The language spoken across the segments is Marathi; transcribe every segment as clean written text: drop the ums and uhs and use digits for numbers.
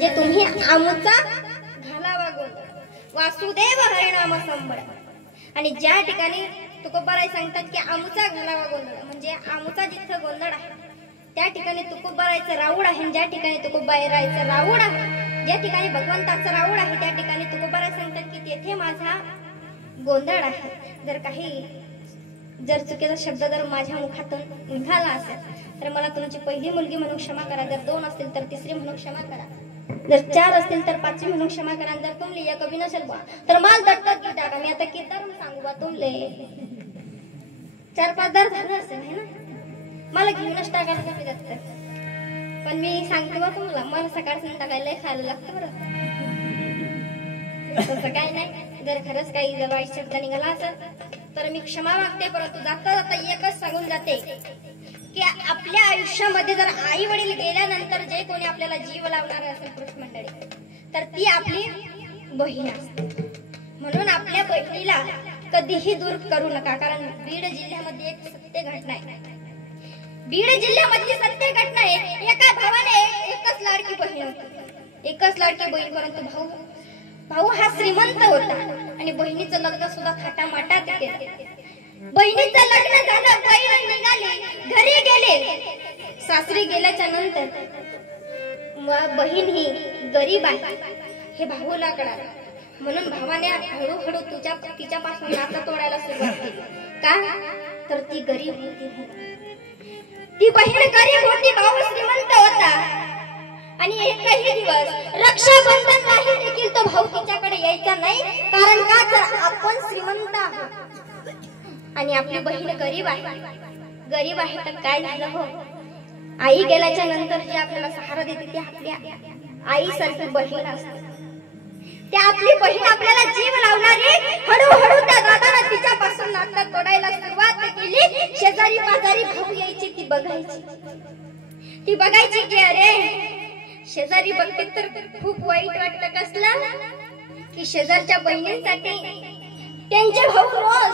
जे तुम्ही आमुचा घालावा गोंधळ वासुदेव हरिनाम संबळ। आणि ज्या ठिकाणी तुकोबाराय सांगतात की आमुचा घालावा गोंधळ म्हणजे आमुचा जिथं गोंधळ आहे त्या ठिकाणी तुकोबारायचं राऊड आहे। ज्या ठिकाणी तुकोबारायचं राऊड आहे, ज्या ठिकाणी भगवंताचं राऊड आहे त्या ठिकाणी तुकोबाराय सांगतात की तेथे माझा गोंधळ आहे। जर चुकीचा शब्द जर माझ्या मुखातून निघाला असेल तर मला तुमची पहिली मुलगी म्हणून क्षमा करा, जर 2 असतील तर तिसरी म्हणून क्षमा करा, जर 4 असतील तर 5वी म्हणून क्षमा करा, जर तुमले या कवी नसेल बा तर माल दट्टत की टाका। मी आता किती सांगू बा तुमले 4-5 दर झालं असेल है ना, मला घेऊनच टाकायला कमी दत्त। पण मी सांगते बा तुम्हाला मला सकाळ संध्याकाळी खायला लागतं बरं, तसं काय नाही। जर खरंच काही जवळ शब्द निघाला असेल तर मी क्षमा मागते, परंतु जाता जाता एकच सांगून जाते की आपल्या आयुष्यामध्ये जर आई वडील गेल्यानंतर जे कोणी आपल्याला जीव लावणार असेल पुरुष मंडळी तर ती आपली बहीण असते। म्हणून आपल्या बहिणीला कधीही दूर करू नका, कारण बीड जिल्ह्यामध्ये एक सत्य घटना आहे। बीड जिल्ह्यामधली सत्य घटना आहे, एका भावाने एकच लाडकी बहीण होती, एकच लाडकी बहीण, परंतु भाऊ हा श्रीमंत होता आणि बहिणीचं लग्न सुद्धा थाटामाटात केलं। बहिणीचं लग्न झालं, बहीण निघाली, घरी गेले। सासरी गेल्याच्या नंतर बहीण ही गरीब आहे हे भाऊला कळालं, म्हणून भावाने हळूहळू तिच्यापासून नातं तोडायला सुरुवात केली। का तर ती गरीब होती, ती बहीण गरीब होती, भाऊ श्रीमंत होता। आणि एकही दिवस रक्षाबंधनलाही देखील तो भाऊ तिच्याकडे यायचा नाही, कारण का तर आपण श्रीमंत आहोत आणि आपली बहीण गरीब आहे तर काय झालं हो, आई गेल्याच्या नंतर जी आपल्याला सहारा देते ती आपल्या आईसारखी बहीण असते। त्या आपली बहीण आपल्याला जीव लावणारी, हळूहळू त्या दादाने तिच्यापासून नातं तोडायला सुरुवात केली। शेजारी पाजारी भाऊ यायची, ती बघायची की अरे शेजारी बघते तर खूप वाईट वाटतं कसलं की शेजारच्या बहिणींसाठी त्यांचे भाऊ रोज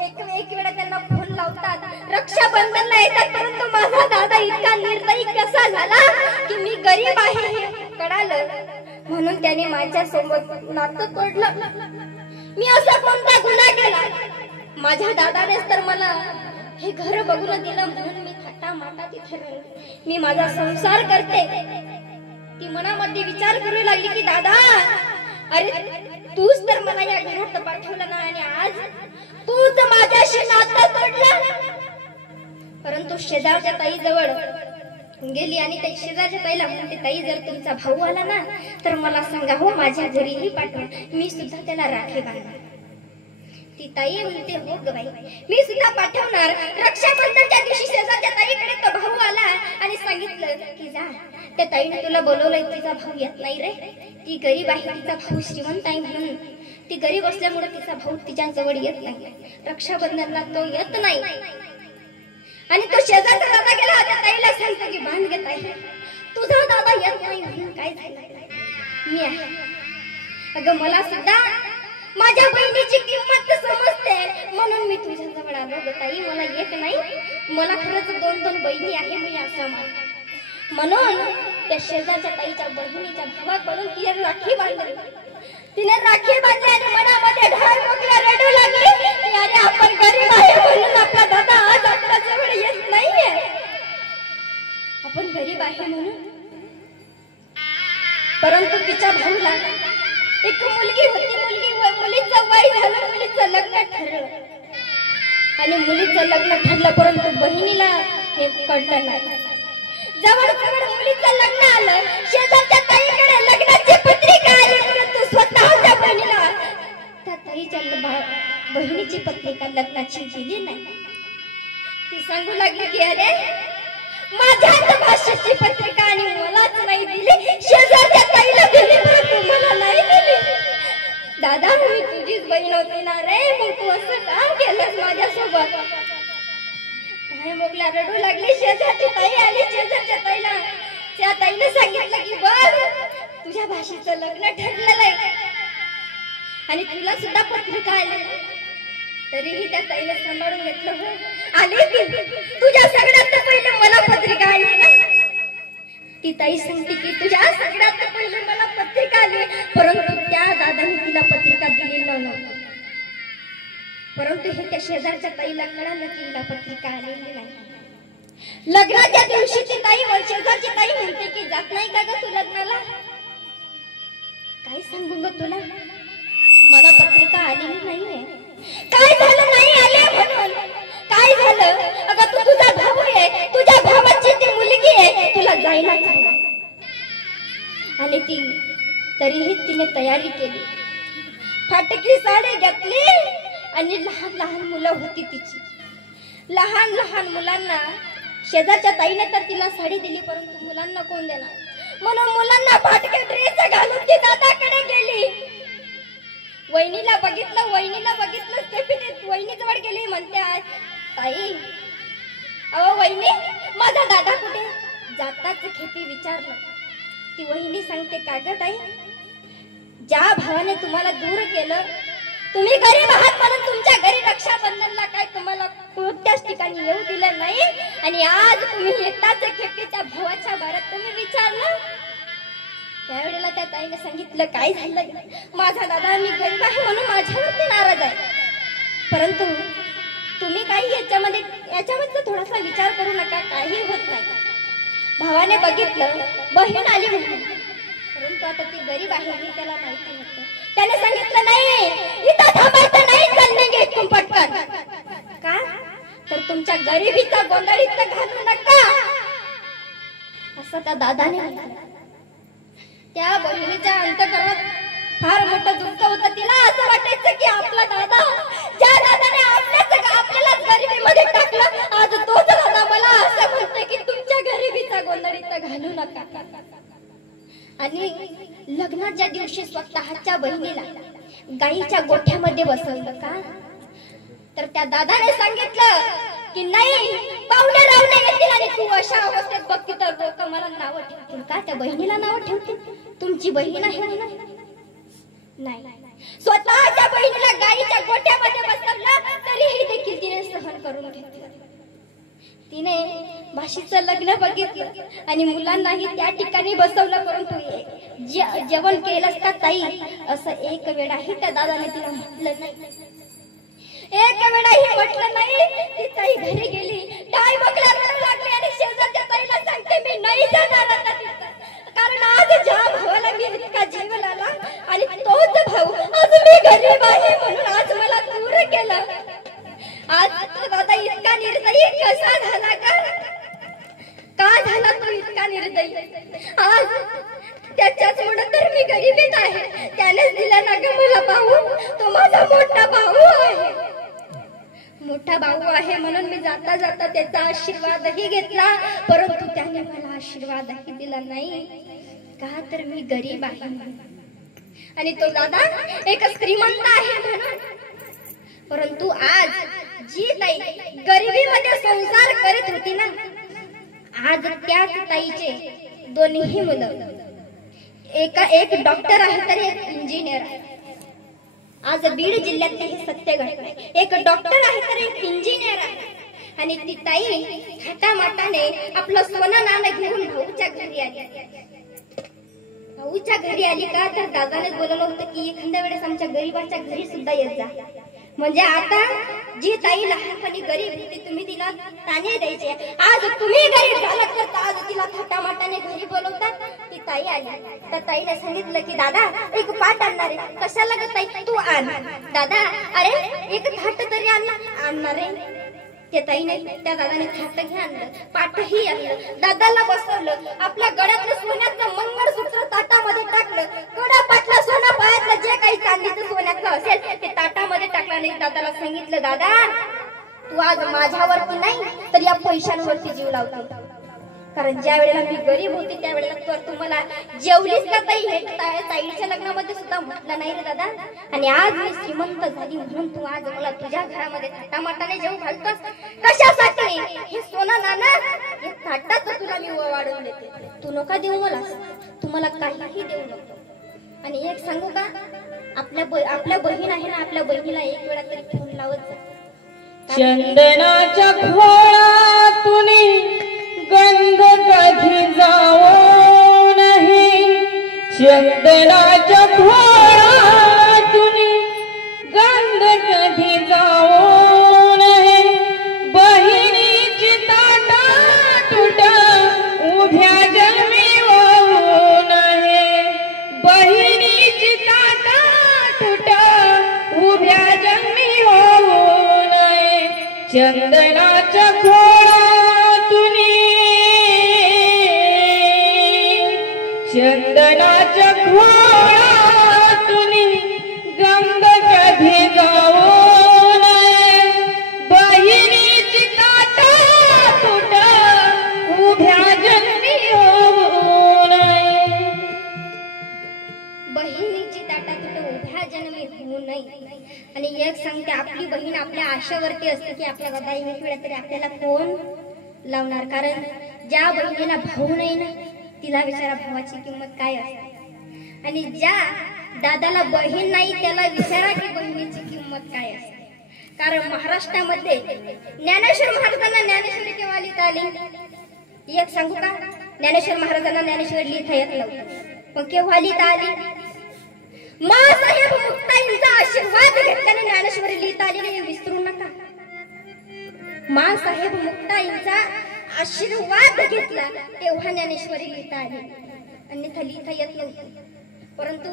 एक वेळा त्यांना फोन लावतात, रक्षाबंधनला येतात, परंतु माझा दादा इतका निर्दयी कसा झाला की मी गरीब आहे हे कळालं म्हणून त्याने माझ्या सोबत नातं तोडलं। मी असा कोणता गुन्हा केला, माझ्या दादानेच तर मला हे घर बघून दिलं म्हणून मी थाटामाटात इथे राहिले, मी माझा संसार करते। ती मनामध्ये विचार करू लागली की दादा अरे तूच तर मला या घरात पाठवलं नाही आणि आज तूच माझ्याशी नातं तोडलं। परंतु शेजारच्या ताई जवळ गेली आणि त्या शेजारच्या ताईला म्हणते ताई जर तुमचा भाऊ आला ना तर मला सांगा हो, माझ्या घरीही पाठवा, मी सुद्धा त्याला राखी बांधणार। ती ताई म्हणते हो ग बाई मी सुद्धा पाठवणार। रक्षाबंधनच्या दिवशी शेजारच्या ताईकडे तो भाऊ आला आणि सांगितलं की जा त्या ताईने तुला बोलवलंय, तिचा भाऊ येत नाही रे, ती गरीब आहे, तिचा भाऊ श्रीमंत आहे म्हणून ती गरीब असल्यामुळे तिचा भाऊ तिच्या जवळ येत नाही, रक्षाबंधनला तो येत नाही। आणि तो शेजारचा दादा गेला त्या ताईला सांगतो की बांध घेत आहे, तुझा दादा येत नाही म्हणून काय झालं, मी आहे। अगं मला सुद्धा माझ्या बहिणीची किंमत समजते म्हणून मी तुझ्या जवळ आलो ग ताई, मला येत नाही, मला खरंच 2 बहिणी आहे मी असं म्हणून त्या शेजारच्या ताईच्या बहिणीच्या भावाकडून तिने राखी बांधली। तिने राखी बांधली आणि मनामध्ये ढाल मोकळा रडू लागली की अरे आपण गरीब आहे म्हणून आपला दादा आज आपल्या जवळ येत नाहीये, आपण गरीब आहे म्हणून। परंतु तिच्या भाऊला एक मुलगी होती, मुलीचं वय झालं, मुलीचं लग्न ठरलं आणि मुलीचं लग्न ठरलं, परंतु बहिणीला हे कळलं नाही। जवळ मुलीचं लग्न आलं, शेजारच्या ताईकडे लग्नाची पत्रिका आली, परंतु स्वतःच्या बहिणीला त्या ताईच्या बहिणीची पत्रिका लग्नाची दिली नाही। ती सांगू लागली की अरे माझ्याच भाषेची पत्रिका आणि मलाच नाही दिली, शेजारच्या ताईला दिली परंतु मला नाही दिली। दादा मी तुझीच बहीण होती ना रे, मग तू असं का केलंस माझ्यासोबत? काय मोगला रडू लागली। शेजारची ताई आली, शेजारच्या ताईला त्या ताईने सांगितलं की बघ तुझ्या भाषेचं लग्न ठरलेलं आहे आणि तुला सुद्धा पत्रिका आली, तरीही त्या ताईला सांभाळून घेतलं। हो आली तुझ्या सगळ्यात पहिले मला पत्रिका आली ना, ती ताई सांगते की तुझ्या सगळ्यात पहिले शेजारच्या ताईला कळालं की हिला पत्रिका आलेली नाही। लग्नाच्या दिवशी ती ताई शेजारची ताई म्हणते की जात नाही का ग तू लग्नाला? काय सांगू ग तुला, मला पत्रिका आलेली नाहीये। काय झालं नाही आले म्हणून? काय झालं? अगं तू तुझा भाऊ आहे, तुझ्या भावाची ती मुलगी आहे, तुला जायलाच हवं। आणि ती तरीही तिने तयारी केली, फाटकी साडी घेतली आणि लहान लहान मुलं होती तिची, लहान लहान मुलांना शेजारच्या ताईने तर तिला साडी दिली, परंतु मुलांना कोण देणार म्हणून मुलांना फाटके ड्रेस घालून ती दादाकडे गेली। वहिनीला बघितलं वहिनी जवळ गेली, म्हणते ताई अहो वहिनी माझा दादा कुठे? जाताच खेपी विचारलं। ती वहिनी सांगते का ग ताई, ज्या भावाने तुम्हाला दूर केलं, तुम्ही गरीब आहात म्हणून तुमच्या घरी रक्षाबंधनला काय तुम्हाला कोणत्याच ठिकाणी येऊ दिलं नाही, आणि आज तुम्ही येताच खेपीच्या भावाच्या बारात तुम्ही विचारलं। त्यावेळेला त्या ताईने सांगितलं काय झालं, माझा दादा मी गरीब आहे म्हणून माझ्यावरती नाराज आहे, परंतु तुम्ही काही याच्यामध्ये थोडासा विचार करू नका, काही होत नाही। भावाने बघितलं बहीण आली म्हणून, परंतु आता ती गरीब आहे हे त्याला माहिती नव्हतं। त्याने सांगितलं नाही इथं थांबायचं नाही, चालणे इथून पटकन, का तर तुमच्या गरिबीचा गोंधळ इथं घालू नका असं त्या दादाने म्हटलं। त्या बहिणीच्या अंतःकरणात फार मोठं दुःख होतं, तिला असं वाटायचं की आपला दादा, ज्या दादाने आपल्यालाच गरिबीमध्ये टाकलं, आज तोच दादा मला असं म्हणतोय की तुमच्या गरिबीचा गोंधळ इथं घालू नका। आणि लग्नाच्या दिवशी स्वतःच्या बहिणीला गाईच्या गोठ्यामध्ये बसवलं, का तर त्या दादाने सांगितलं की नाही पाहुणे रावणे येतील आणि तू अशा अवस्थेत बघ तर लोक मला नाव ठेवतील, का त्या बहिणीला नाव ठेवतील, तुमची बहीण आहे म्हणून? नाही, स्वतःच्या बहिणीला गाईच्या गोठ्यामध्ये बसवलं तरीही देखील तिने सहन करून घेतलं। तिने भाषेचं लग्न बघितलं आणि मुलांनाही त्या ठिकाणी बसवलं, परंतु जेवण केलंस का ताई असं एक वेळाही त्या दादाने तिला म्हटलं नाही, एक वेळाही म्हटलं नाही। ती ताई घरी गेली, टाय बकला रडू लागली आणि शेजारच्या ताईला सांगते मी नाही जाणार आता तिथं, कारण आज ज्या भावाला मी इतका जीव लावला आणि तोच भाऊ आज मी गरीब आहे म्हणून आज मला दूर केलं। आज तो दादा इतका निर्दयी कसा झाला, का झाला तो इतका निर्दयी? आज त्याच्याचमुळे तर मी गरीबीत आहे, त्यानेच दिला ना ग मला भाऊ, तो माझा मोठा भाऊ आहे, मोठा भाऊ आहे म्हणून मी जाता जाता त्याचा आशीर्वादही घेतला, परंतु त्याने मला आशीर्वादही दिला नाही, का तर मी गरीब आहे आणि तो दादा एक श्रीमंत आहे म्हणून। परंतु आज जी ताई गरिबीमध्ये संसार करत होती ना, आज त्याच ताईचे दोन्ही मुलं, एक डॉक्टर आहे तर एक इंजिनियर आहे। आज बीड जिल्ह्यातले हे सत्य घडलंय, एक डॉक्टर आहे तर एक इंजिनियर आहे, आणि ती ताई थाटामाटाने आपलं सोनं नाणं घेऊन भाऊच्या घरी आली, का तर दादाने बोलवलं होतं की एखाद्या वेळेस आमच्या गरीबाच्या घरी सुद्धा येत जा, म्हणजे आता जी ताई लहानपणी गरीब होती तुम्ही तिला ताने द्यायचे, आज तुम्ही गरीब झालात तर आज तिला थाटामाटाने घरी बोलवतात। ती ताई आली, त्या ताईने सांगितलं की दादा एक पाट आणणार आहे, कशाला ग ताई तू आण, दादा अरे एक थाट तरी आणणार आहे। त्या ताईने त्या दादाने थाट घे आणलं, पाठही आणलं, दादाला बसवलं, आपल्या गळ्यातलं सोन्याचं मंगळसूत्र ताटामध्ये टाकलं, गळा पाटला सोना पायातलं जे काही चांदीचं सोन्याचं असेल ते ताटामध्ये टाकलं आणि दादाला सांगितलं दादा तू आज माझ्यावरती नाही तर या पैशांवरती जीव लावतो, कारण ज्या वेळेला मी गरीब होती त्यावेळेला तर तुम्हाला जेवलीस का ताई हे ताईच्या लग्नामध्ये सुद्धा म्हटलं नाही रे दादा, आणि आज मी श्रीमंत झाली म्हणून तू आज मला तुझ्या घरामध्ये थाटामाटाने जेवू घालतोस, कशासाठी? हे सोनं नाणं हे थाटात तुला मी वाढवून देते, तू नका देऊ मला, तुम्हाला काहीही देऊ नको। आणि एक सांगू का, आपल्या बहीण आहे ना, आपल्या बहिणीला एक वेळा तरी फोन लावत जा। चंदनाच्या खोळातून गंध कधी जाओ नाही, चंदनाच्या खोळातून गंध कधी जाओ चंदनाच्या खोळातून चंदनाच्या खोळातून गंध कधी जाऊ नये बहिणीची काटा तुट उभ्या जन्मी होऊ नये बहिणीची ताटा तुट उभ्या जन्मी होऊ नये. आणि एक सांगते, आपली बहीण आपल्या आशेवरती असते की आपल्या बाबा एक वेळा तरी आपल्याला फोन लावणार. कारण ज्या बहिणीला भाऊ नाही ना तिला विचारा भावाची किंमत काय असते. आणि ज्या दादाला बहीण नाही त्याला विचारा की बहिणीची किंमत काय असते. कारण महाराष्ट्रामध्ये ज्ञानेश्वर महाराजांना ज्ञानेश्वरी केव्हा लिहिता आली एक सांगू का? ज्ञानेश्वर महाराजांना ज्ञानेश्वरी लिहिता येत नव्हती, पण केव्हा लिहिता आली? माँसाहेब मुक्ताईंचा आशीर्वाद घेतल्याने ज्ञानेश्वरी लिहिता आली नाही, विसरू नका. माँसाहेब मुक्ताईंचा आशीर्वाद घेतला तेव्हा ज्ञानेश्वरी लिहिता आली, अन्यथा लिहिता येत नव्हती. परंतु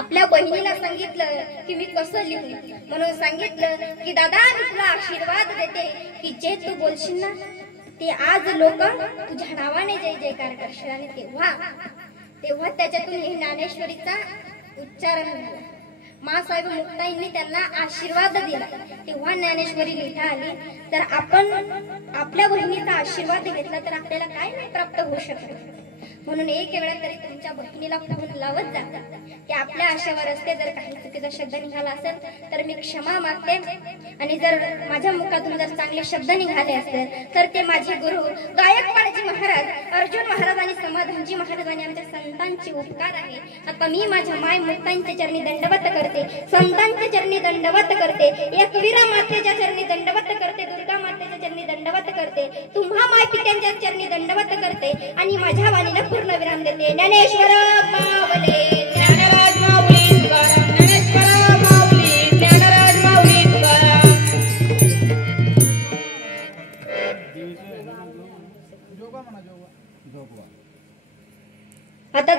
आपल्या बहिणीला सांगितलं की मी कसं लिहू, म्हणून सांगितलं की दादा मी तुला आशीर्वाद देते की जे तू बोलशील ना ते आज लोक तुझ्या नावाने जय जयकार करशील. आणि तेव्हा त्याच्यातून ही ज्ञानेश्वरीचा उच्चारण झाला. माँसाहेब मुक्ताईंनी त्यांना आशीर्वाद दिला तेव्हा ज्ञानेश्वरी लिहिता आली. तर आपण आपल्या बहिणीचा आशीर्वाद घेतला तर आपल्याला काय नाही प्राप्त होऊ शकत. म्हणून एक वेळा तरी तुमच्या बहिणीला फोन लावत जा. ते आपल्या आशेवर असते. जर काही चुकीचा शब्द निघाला असेल तर मी क्षमा मागते. आणि जर माझ्या मुखातून जर चांगले शब्द निघाले असतील तर ते माझे गुरु गायकवाडजी महाराज, अर्जुन महाराज आणि समाधानजी महाराज आणि आमच्या संतांचे उपकार आहे. आता मी माझ्या माय मुक्तांच्या चरणी दंडवत करते, संतांच्या चरणी दंडवत करते, एकवीरा मातेच्या चरणी दंडवत करते, दुर्गा मातेच्या चरणी दंडवत करते, तुम्हा माय पित्यांच्या चरणी दंडवत करते आणि माझ्या वाणीला पूर्ण विराम देते. ज्ञानेश्वर माऊली, ज्ञानराज माऊली तुकाराम, ज्ञानेश्वर माऊली, ज्ञानराज माऊली तुकाराम. आता